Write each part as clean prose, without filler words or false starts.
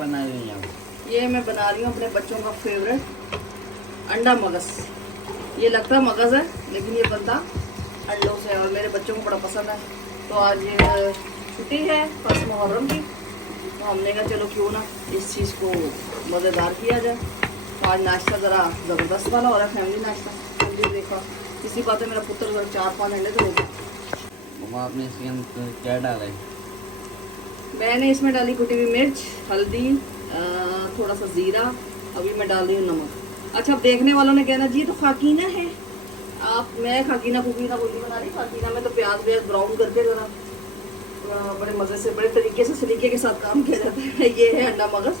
बना रही हैं? ये मैं बना रही हूँ अपने बच्चों का फेवरेट अंडा मगज। ये लगता है मगज है लेकिन ये बनता अंडों से और मेरे बच्चों को बड़ा पसंद है। तो आज छुट्टी है फर्स्ट मुहर्रम की, तो हमने कहा चलो क्यों ना इस चीज़ को मज़ेदार किया जाए। तो आज नाश्ता ज़रा ज़बरदस्त वाला हो रहा है, फैमिली नाश्ता। Family breakfast. इसी बात है मेरा पुत्र 4-5 अंडे तो लेके। मम्मा आपने इसके अंदर क्या डाला है? मैंने इसमें डाली कुटी हुई मिर्च, हल्दी, थोड़ा सा ज़ीरा, अभी मैं डाल रही हूँ नमक। अच्छा, अब देखने वालों ने कहना जी तो खाकीना है आप, मैं खाकीना कुकीना कोई नहीं बना रही। खाकीना में तो प्याज व्याज ब्राउन करके ज़रा बड़े मज़े से बड़े तरीके से सलीके के साथ काम किया जाता है। ये है अंडा मगज,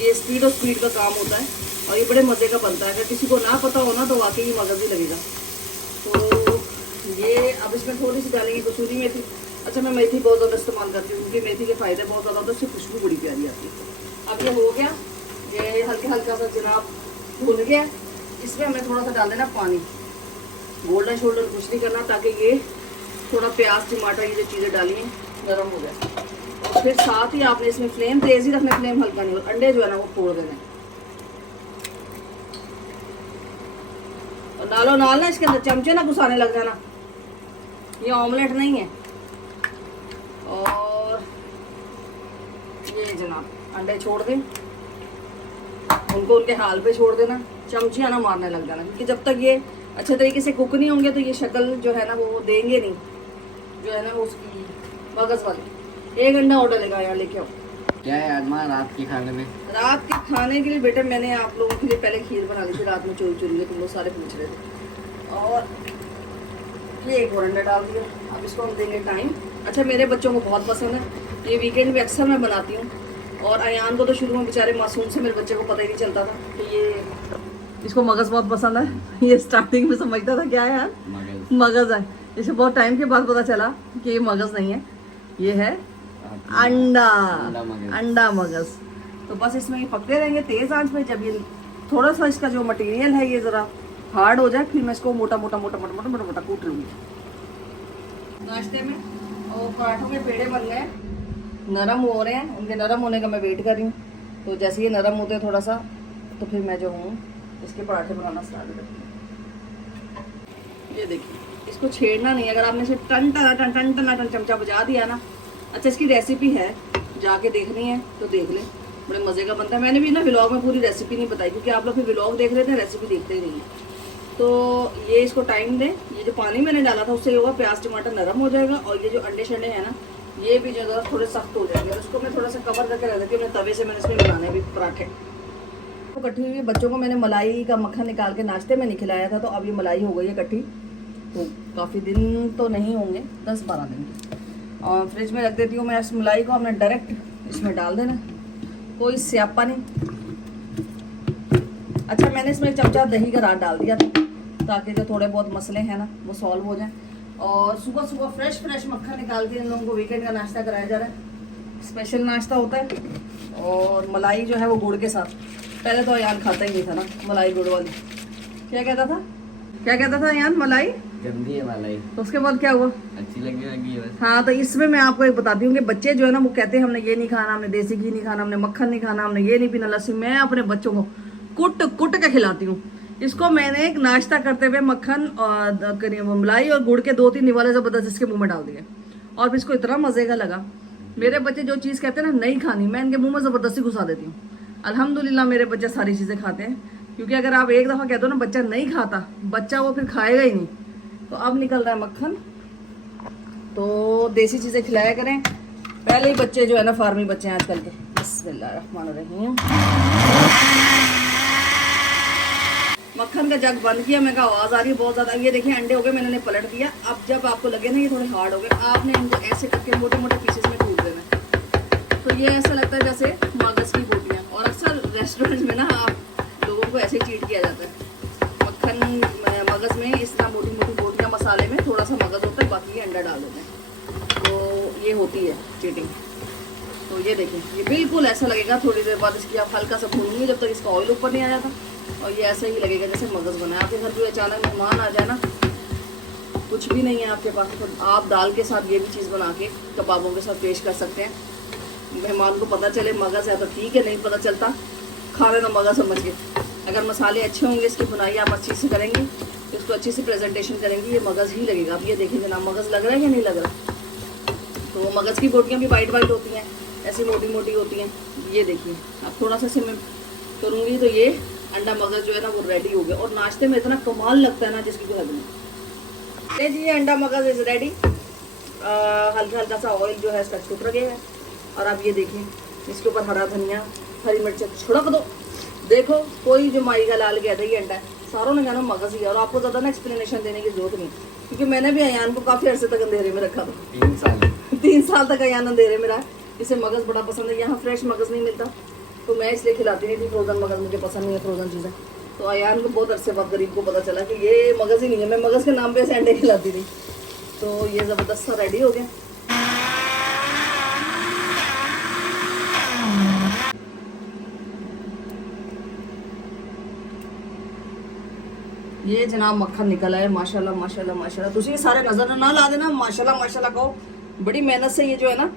ये स्पीड और स्पीड का काम होता है और ये बड़े मज़े का बनता है। अगर किसी को ना पता हो ना तो वाकई मगज ही लगेगा। तो ये अब इसमें थोड़ी सी डालेंगे कसूरी मेथी। अच्छा, मैं मेथी बहुत ज़्यादा इस्तेमाल करती हूँ क्योंकि मेथी के फ़ायदे बहुत ज़्यादा होते हैं, उसकी खुशबू बड़ी प्यारी आती है। अब ये हो गया, ये हल्का सा जनाब भुन गया। इसमें हमें थोड़ा सा डाल देना पानी, गोल्डन शोल्डन कुछ नहीं करना, ताकि ये थोड़ा प्याज टमाटर ये जो चीज़ें डाली हैं गर्म हो गया। और फिर साथ ही आपने इसमें फ्लेम तेज़ ही रखना, फ्लेम हल्का नहीं। और अंडे जो है ना वो फोड़ देने और नालो नाल ना इसके अंदर चमचे ना घुसाने लग जाना, ये ऑमलेट नहीं है। और ये जनाब अंडे छोड़ दें, उनको उनके हाल पे छोड़ देना, चमचियाँ ना मारने लग जाना, क्योंकि जब तक ये अच्छे तरीके से कुक नहीं होंगे तो ये शक्ल जो है ना वो देंगे नहीं, जो है ना उसकी मगज वाली। 1 अंडा और डलेगा यार, लेके आओ। क्या है आज माँ रात के खाने में? रात के खाने के लिए बेटे मैंने आप लोगों के लिए पहले खीर बना ली थी रात में, चोरी चोरी तुम लोग सारे पूछ रहे थे। और ये 1 और अंडा डाल दिया। अब इसको हम देंगे टाइम। अच्छा, मेरे बच्चों को बहुत पसंद है, ये वीकेंड में अक्सर मैं बनाती हूँ। और अयान को तो शुरू में बेचारे मासूम से मेरे बच्चे को पता ही नहीं चलता था कि ये इसको मगज़ बहुत पसंद है। ये स्टार्टिंग में समझता था क्या है यार, मगज़ है। इसे बहुत टाइम के बाद पता चला कि ये मगज़ नहीं है, ये है अंडा मगज़। तो बस इसमें ये पकते रहेंगे तेज़ आंच पे। जब ये थोड़ा सा इसका जो मटेरियल है ये ज़रा हार्ड हो जाए, फिर मैं इसको मोटा मोटा मोटा मोटा मोटा मोटा मोटा कूट लूँगी। नाश्ते में और पराठों के पेड़े बन गए, नरम हो रहे हैं, उनके नरम होने का मैं वेट कर रही हूँ। तो जैसे ये नरम होते हैं थोड़ा सा, तो फिर मैं जो हूँ इसके पराठे बनाना स्टार्ट करती हूँ। ये देखिए, इसको छेड़ना नहीं, अगर आपने इसे टन टन टन टन टन टन चमचा बजा दिया ना। अच्छा, इसकी रेसिपी है, जाके देखनी है तो देख लें, बड़े मज़े का बनता है। मैंने भी ना व्लॉग में पूरी रेसिपी नहीं बताई क्योंकि आप लोग फिर व्लॉग देख लेते हैं, रेसिपी देखते ही नहीं है। तो ये इसको टाइम दें। ये जो पानी मैंने डाला था उससे ये होगा प्याज टमाटर नरम हो जाएगा और ये जो अंडे शंडे हैं ना ये भी जो थोड़े सख्त हो जाएंगे। तो उसको मैं थोड़ा सा कवर करके रख देती हूँ। तवे से मैंने इसमें बनाने भी पराठे तो कट्ठी हुई। बच्चों को मैंने मलाई का मक्खन निकाल के नाश्ते में नहीं खिलाया था, तो अब ये मलाई हो गई है कट्ठी। तो काफ़ी दिन तो नहीं होंगे, 10-12 दिन। और फ्रिज में रख देती हूँ मैं इस मलाई को। हमने डायरेक्ट इसमें डाल देना, कोई स्यापा नहीं। अच्छा, मैंने इसमें 1 चमचा दही का रात डाल दिया था ताकि जो थोड़े बहुत मसले हैं ना वो सॉल्व हो जाएं। और सुबह सुबह फ्रेश मक्खन निकाल के इन लोगों को वीकेंड का नाश्ता कराया जा रहा है। स्पेशल नाश्ता होता है। और मलाई जो है वो गुड़ के साथ। पहले तो अयान खाता ही नहीं था ना मलाई गुड़ वाली। क्या कहता था अयान, मलाई गंदी है मलाई। तो उसके बाद क्या हुआ? अच्छी लगी बस। हाँ, तो इसमें मैं आपको एक बताती हूँ कि बच्चे जो है ना वो कहते हैं हमने ये नहीं खाना, हमने देसी घी नहीं खाना, हमने मक्खन नहीं खाना, हमने ये नहीं पीना लस्सी। मैं अपने बच्चों को कुट कुट के खिलाती हूँ। इसको मैंने एक नाश्ता करते हुए मक्खन और मलाई और गुड़ के 2-3 निवाले जबरदस्त इसके मुंह में डाल दिए और फिर इसको इतना मजे का लगा। मेरे बच्चे जो चीज़ कहते हैं ना नहीं खानी, मैं इनके मुंह में ज़बरदस्ती घुसा देती हूँ। अल्हम्दुलिल्लाह मेरे बच्चे सारी चीज़ें खाते हैं, क्योंकि अगर आप एक दफ़ा कहते हो ना बच्चा नहीं खाता, बच्चा वो फिर खाएगा ही नहीं। तो अब निकल रहा है मक्खन, तो देसी चीज़ें खिलाया करें। पहले ही बच्चे जो है ना फार्मी बच्चे हैं आजकल के। बिस्मिल्लाहिर्रहमानिर्रहीम। मक्खन का जग बंद किया, मैं कहा आवाज़ आ रही है बहुत ज़्यादा। ये देखिए अंडे हो गए, मैंने इन्हें पलट दिया। अब जब आपको लगे ना ये थोड़े हार्ड हो गए, आपने इनको ऐसे करके मोटे मोटे पीसेस में टूट देना। तो ये ऐसा लगता है जैसे मगज़ की बोटियाँ। और अक्सर रेस्टोरेंट में ना आप लोगों को ऐसे ही चीट किया जाता है। मक्खन मगज़ में इस तरह मोटी मोटी बोटियाँ, मसाले में थोड़ा सा मगज़ होता है, बाकी ये अंडा डाल देते हैं। तो ये होती है चीटिंग। तो ये देखिए, ये बिल्कुल ऐसा लगेगा। थोड़ी देर बाद इसकी आप हल्का सा भूनेंगे जब तक इसका ऑयल ऊपर नहीं आ जाता, और ये ऐसा ही लगेगा जैसे मगज़ बना है। आपके घर कोई अचानक मेहमान आ जाए ना, कुछ भी नहीं है आपके पास, तो आप दाल के साथ ये भी चीज़ बना के कबाबों के साथ पेश कर सकते हैं। मेहमान को पता चले मगज़ है तो ठीक है, नहीं पता चलता खा लेना मगज़ समझ के। अगर मसाले अच्छे होंगे, इसकी बुनाई आप अच्छी से करेंगे, इसको अच्छी से प्रेजेंटेशन करेंगे, ये मगज़ ही लगेगा। अब ये देखिए जनाब मगज़ लग रहा है या नहीं लग रहा। तो मगज़ की बोटियाँ भी वाइट वाइट होती हैं, ऐसी मोटी मोटी होती हैं। ये देखिए अब थोड़ा सा मैं करूँगी तो ये अंडा मगज़ जो है ना वो रेडी हो गया। और नाश्ते में इतना कमाल लगता है ना जिसकी कोई हद नहीं। जी ये अंडा मगज़ इज़ रेडी। हल्का हल्का सा ऑयल जो है इसका छूट गया है। और आप ये देखिए इसके ऊपर हरा धनिया, हरी मिर्च छिड़क दो। देखो कोई जो माई का लाल कहता ही अंडा है, सारों ने कहना मगज़ ही है। और आपको ज़्यादा ना एक्सप्लेनेशन देने की जरूरत नहीं, क्योंकि मैंने भी अयान को काफ़ी अर्से तक अंधेरे में रखा था। 3 साल तक अयान अंधेरे में रहा। इसे मगज़ बड़ा पसंद है। यहाँ फ्रेश मगज़ नहीं मिलता तो मैं इसलिए खिलाती नहीं थी। फ्रोज़न मगज़ मुझे पसंद नहीं है, फ्रोज़न चीज़ें। तो अयान को बहुत अरसे बाद गरीब को पता चला कि ये मगज़ ही नहीं है। मैं मगज़ के नाम पे ऐसे अंडे खिलाती थी। तो ये ज़बरदस्त सा रेडी हो गया। ये जनाब मक्खन निकला है माशाल्लाह माशाल्लाह माशाल्लाह। तुझे ये सारे नजर ना ला देना, माशाल्लाह माशाल्लाह कहो। बड़ी मेहनत से ये जो है ना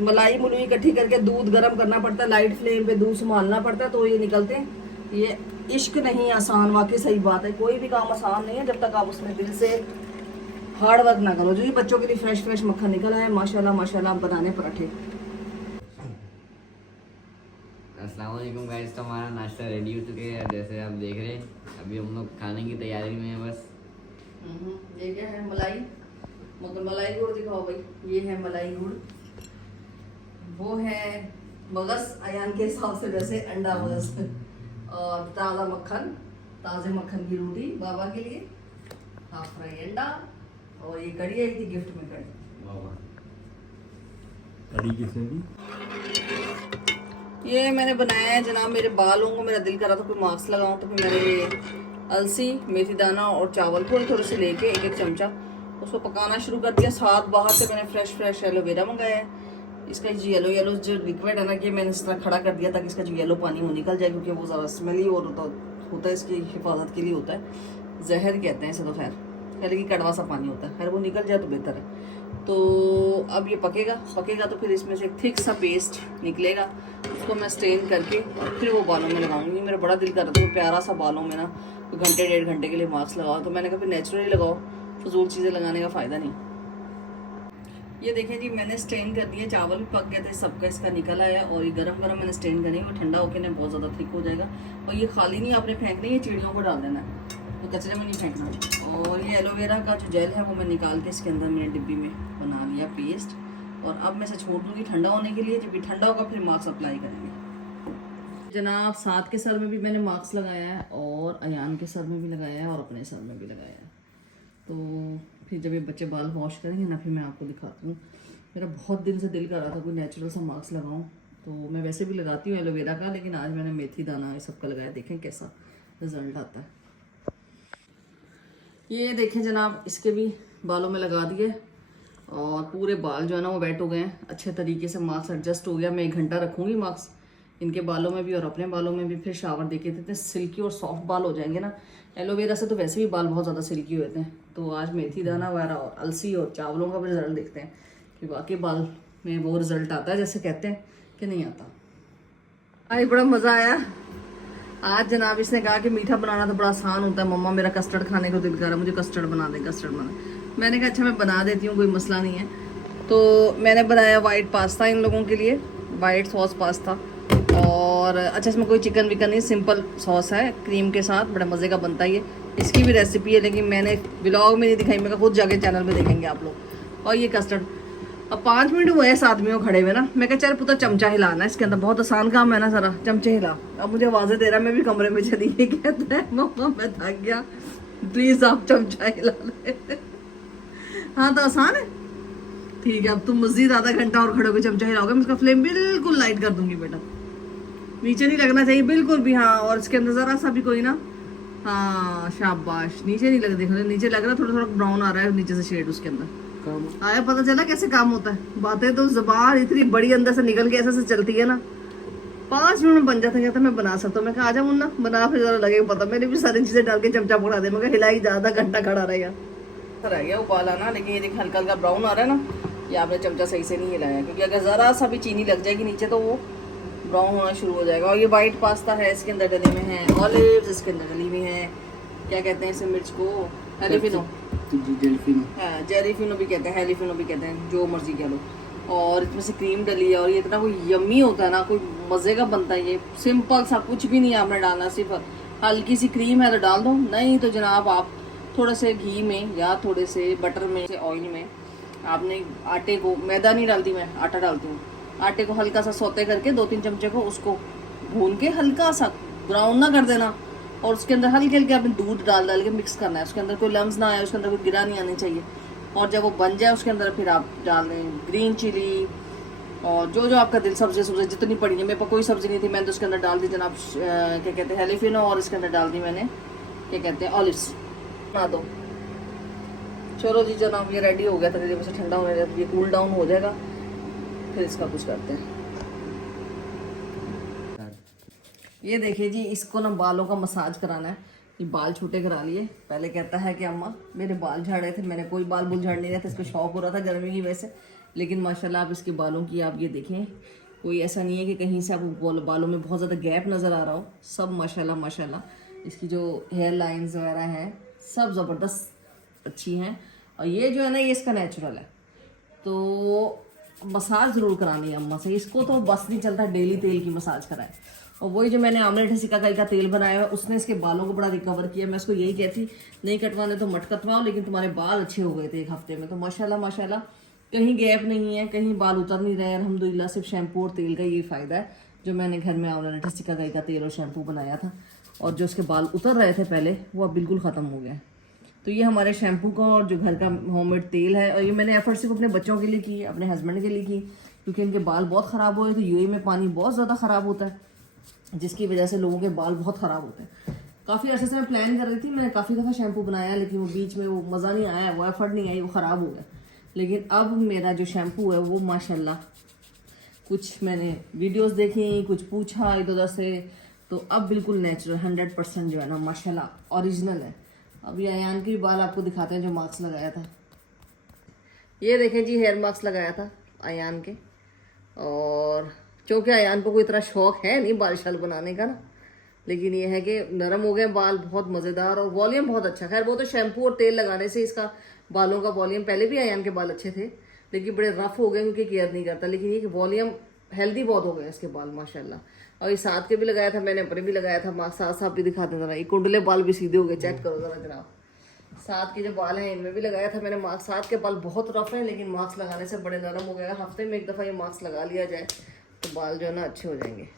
मलाई मुलई इकट्ठी करके दूध गर्म करना पड़ता है, लाइट फ्लेम पे दूध संभालना पड़ता है, तो ये निकलते हैं। ये इश्क नहीं आसान, वाकई सही बात है। कोई भी काम आसान नहीं है जब तक आप उसमें दिल से हार्ड वर्क ना करो। जो ये बच्चों के लिए फ्रेश फ्रेश मक्खन निकला है माशाल्लाह माशाल्लाह। बनाने पराठे। अस्सलाम वालेकुम गाइस, तो हमारा नाश्ता रेडी हो चुके हैं। जैसे आप देख रहे हैं अभी हम लोग खाने की तैयारी में है बस। ये क्या है? मलाई। मतलब मलाई गुड़ दिखाओ भाई। ये है मलाई गुड़, वो है मगज़ अयान के हिसाब से, वैसे अंडा मगज़, और ताज़ा मक्खन, ताज़े मक्खन की रोटी बाबा के लिए, हाफ फ्राई अंडा, और ये कड़ी आई थी गिफ्ट में। कड़ी किसने दी? ये मैंने बनाया है जनाब। मेरे बालों को मेरा दिल करा था कोई मास्क लगाऊं, तो फिर मैंने ये अलसी, मेथी दाना और चावल थोड़े थोड़े से लेके 1-1 चमचा उसको पकाना शुरू कर दिया। साथ बाहर से मैंने फ्रेश एलोवेरा मंगाया है। इसका जो येलो जो लिक्विड है ना, कि मैंने इस तरह खड़ा कर दिया ताकि इसका जो येलो पानी वो निकल जाए, क्योंकि वो ज़्यादा स्मेली और होता है, इसकी हिफाजत के लिए होता है। जहर कहते हैं इसे तो, खैर लेकिन कड़वा सा पानी होता है। खैर वो निकल जाए तो बेहतर है। तो अब ये पकेगा तो फिर इसमें से एक थिक सा पेस्ट निकलेगा। उसको मैं स्टेन करके और फिर वो बालों में लगाऊंगी। मेरा बड़ा दिल कर रहा था प्यारा सा बालों में ना तो घंटे 1.5 घंटे के लिए मास्क लगाओ, तो मैंने कहा फिर नेचुरली लगाओ, फजूल चीज़ें लगाने का फ़ायदा नहीं। ये देखें जी मैंने स्टेन कर दिया, चावल भी पक गए थे, सबका इसका निकल आया। और ये गरम मैंने स्टेन करनी है, वो ठंडा होकर ना बहुत ज़्यादा थिक हो जाएगा। और ये खाली नहीं आपने फेंकनी है, चिड़ियों को डाल देना है, तो कचरे में नहीं फेंकना। और ये एलोवेरा का जो जेल है वो मैं निकाल के इसके अंदर मैंने डिब्बी में बना लिया पेस्ट। और अब मैं इसे छोड़ दूँगी ठंडा होने के लिए। जब भी ठंडा होगा फिर मास्क अप्लाई करेंगे। जनाब साथ के सर में भी मैंने मास्क लगाया है, और अयान के सर में भी लगाया है, और अपने सर में भी लगाया है। तो फिर जब ये बच्चे बाल वॉश करेंगे ना फिर मैं आपको दिखाती हूँ। मेरा बहुत दिन से दिल कर रहा था कोई नेचुरल सा मास्क लगाऊं। तो मैं वैसे भी लगाती हूँ एलोवेरा का, लेकिन आज मैंने मेथी दाना ये सब का लगाया। देखें कैसा रिजल्ट आता है। ये देखें जनाब इसके भी बालों में लगा दिए, और पूरे बाल जो है ना वो वेट हो गए हैं अच्छे तरीके से। मास्क एडजस्ट हो गया। मैं 1 घंटा रखूँगी मास्क इनके बालों में भी और अपने बालों में भी। फिर शावर देके इतने सिल्की और सॉफ्ट बाल हो जाएंगे ना। एलोवेरा से तो वैसे भी बाल बहुत ज़्यादा सिल्की होते हैं। तो आज मेथी दाना वगैरह और अलसी और चावलों का भी रिजल्ट देखते हैं कि वाकई बाल में वो रिजल्ट आता है जैसे कहते हैं कि नहीं आता। आज बड़ा मज़ा आया। आज जनाब इसने कहा कि मीठा बनाना तो बड़ा आसान होता है, मम्मा मेरा कस्टर्ड खाने को दिल कर रहा है, मुझे कस्टर्ड बना दे। मैंने कहा अच्छा मैं बना देती हूँ, कोई मसला नहीं है। तो मैंने बनाया वाइट पास्ता इन लोगों के लिए, वाइट सॉस पास्ता। और अच्छा इसमें कोई चिकन विकन नहीं, सिंपल सॉस है क्रीम के साथ, बड़ा मज़े का बनता है ये। इसकी भी रेसिपी है लेकिन मैंने व्लॉग में नहीं दिखाई, मैं खुद जाके चैनल में देखेंगे आप लोग। और ये कस्टर्ड अब 5 मिनट हुए इस आदमी को खड़े हुए ना। मैं कहा चल पुत्र चमचा हिलाना है इसके अंदर, बहुत आसान काम है ना, ज़रा चमचे हिला। अब मुझे आवाज़ें दे रहा है, मैं भी कमरे में चली गई। कहता है मम्मा मैं थक गया, प्लीज़ आप चमचा हिला ले। हाँ तो आसान है, ठीक है। अब तुम मज़ीद आधा घंटा और खड़े होकर चमचा हिलाओगे, मैं इसका फ्लेम बिल्कुल लाइट कर दूंगी बेटा, नीचे नहीं लगना चाहिए बिल्कुल भी। हाँ और इसके अंदर ज़रा सा भी कोई ना, हाँ शाबाश, नीचे नहीं लग, देखो नीचे लग रहा, थोड़ा थोड़ा ब्राउन आ रहा है नीचे से शेड उसके अंदर आया। पता चला कैसे काम होता है। बातें तो ज़बान इतनी बड़ी अंदर से निकल के ऐसे चलती है ना, 5 मिनट में बन जाता है। कहता मैं बना सकता हूँ। मैं कहा आजा मुन्ना बना, फिर ज़रा लगेगा पता। मैंने भी सारी चीज़ें डाल के चमचा पकड़ा दे, मैं हिलाई ज़्यादा घंटा खड़ा रहेगा। रह गया उबाल आना, लेकिन ये देख हल्का हल्का ब्राउन आ रहा है ना, ये आपने चमचा सही से नहीं हिलाया, क्योंकि अगर ज़रा सा भी चीनी लग जाएगी नीचे तो वो ब्राउन होना शुरू हो जाएगा। और ये वाइट पास्ता है, इसके अंदर डले में है ऑलिव्स, इसके अंदर डली हुई है, क्या कहते हैं इसे मिर्च को, हेलिफिनो, हाँ जेरीफिनो भी कहते हैं, हेलिफिनो भी कहते हैं, जो मर्जी कह लो। और इसमें से क्रीम डली है और ये इतना कोई यम्मी होता है ना, कोई मज़े का बनता है ये। सिंपल सा, कुछ भी नहीं आपने डालना, सिर्फ हल्की सी क्रीम है तो डाल दो, नहीं तो जनाब आप थोड़े से घी में या थोड़े से बटर में से ऑयल में आपने आटे को, मैदा नहीं डालती मैं, आटा डालती हूँ, आटे को हल्का सा सौते करके 2-3 चमचे को उसको भून के हल्का सा ब्राउन ना कर देना, और उसके अंदर हल्के हल्के आपने दूध डाल के मिक्स करना है। उसके अंदर कोई लम्स ना आए, उसके अंदर कोई गिरा नहीं आनी चाहिए। और जब वो बन जाए उसके अंदर फिर आप डाल दें ग्रीन चिली और जो जो आपका दिल, सब्जी जितनी पड़ी है, मेरे पास कोई सब्जी नहीं थी, मैंने तो उसके अंदर डाल दी जनाब क्या कहते हैं हेलिफिनो, और इसके अंदर डाल दी मैंने क्या कहते हैं ऑलिव्स, बना दो। चलो जी जनाब ये रेडी हो गया, तकरीबन से ठंडा होने लगा, ये कूल डाउन हो जाएगा, फिर इसका कुछ करते हैं। ये देखिए जी, इसको ना बालों का मसाज कराना है। ये बाल छोटे करा लिए, पहले कहता है कि अम्मा मेरे बाल झाड़े थे, मैंने कोई बाल बुल झाड़ नहीं रहे थे, इसको शौक हो रहा था गर्मी की वजह से। लेकिन माशाल्लाह आप इसके बालों की आप ये देखें, कोई ऐसा नहीं है कि कहीं से आपको बालों में बहुत ज़्यादा गैप नज़र आ रहा हो, सब माशाल्लाह माशाल्लाह इसकी जो हेयर लाइंस वगैरह हैं सब ज़बरदस्त अच्छी हैं। और ये जो है ना, ये इसका नेचुरल है, तो मसाज ज़रूर करानी है अम्मा से। इसको तो बस नहीं चलता डेली तेल की मसाज कराए। और वही जो मैंने आमलेट सिकाकाई का तेल बनाया है, उसने इसके बालों को बड़ा रिकवर किया। मैं इसको यही कहती, नहीं कटवाने तो मत कटवाओ, लेकिन तुम्हारे बाल अच्छे हो गए थे 1 हफ्ते में। तो माशाल्लाह माशाल्लाह कहीं गैप नहीं है, कहीं बाल उतर नहीं रहे, अल्हम्दुलिल्लाह। सिर्फ शैम्पू और तेल का ये फ़ायदा है जो मैंने घर में आमलेट सिकाकाई का तेल और शैम्पू बनाया था, और जो उसके बाल उतर रहे थे पहले वो अब बिल्कुल ख़त्म हो गया। तो ये हमारे शैम्पू का और जो घर का होममेड तेल है, और ये मैंने एफर्ट सिर्फ अपने बच्चों के लिए की, अपने हस्बैंड के लिए की, क्योंकि इनके बाल बहुत ख़राब हुए थे। यूएई में पानी बहुत ज़्यादा ख़राब होता है, जिसकी वजह से लोगों के बाल बहुत ख़राब होते हैं। काफ़ी अर्से से मैं प्लान कर रही थी, मैंने काफ़ी दफ़ा शैम्पू बनाया, लेकिन वो बीच में वो मज़ा नहीं आया, वो एफर्ट नहीं आई, वो ख़राब हो गया। लेकिन अब मेरा जो शैम्पू है वो माशाल्लाह, कुछ मैंने वीडियोस देखी, कुछ पूछा इधर उधर से, तो अब बिल्कुल नेचुरल 100% जो है ना माशाल्लाह ओरिजिनल है। अब ये अयान के बाल आपको दिखाते हैं जो मास्क लगाया था। ये देखें जी, हेयर मास्क लगाया था अयान के, और चूँकि अयान को कोई इतना शौक है नहीं बाल शाल बनाने का ना, लेकिन ये है कि नरम हो गए बाल, बहुत मज़ेदार, और वॉल्यूम बहुत अच्छा। खैर वो तो शैम्पू और तेल लगाने से इसका बालों का वॉल्यूम, पहले भी अयान के बाल अच्छे थे लेकिन बड़े रफ हो गए क्योंकि केयर नहीं करता, लेकिन ये कि वॉल्यूम हेल्दी बहुत हो गया इसके बाल माशाल्लाह। और ये साथ के भी लगाया था मैंने, अपने भी लगाया था मास्क, साथ साथ भी दिखाते ज़रा, ये कुंडले बाल भी सीधे हो गए, चेक करो ज़रा जनाब। साथ के जो बाल हैं इनमें भी लगाया था मैंने मास्क। साथ के बाल बहुत रफ हैं, लेकिन मास्क लगाने से बड़े नरम हो गए। हफ्ते में 1 दफ़ा ये मास्क लगा लिया जाए तो बाल जो है ना अच्छे हो जाएंगे।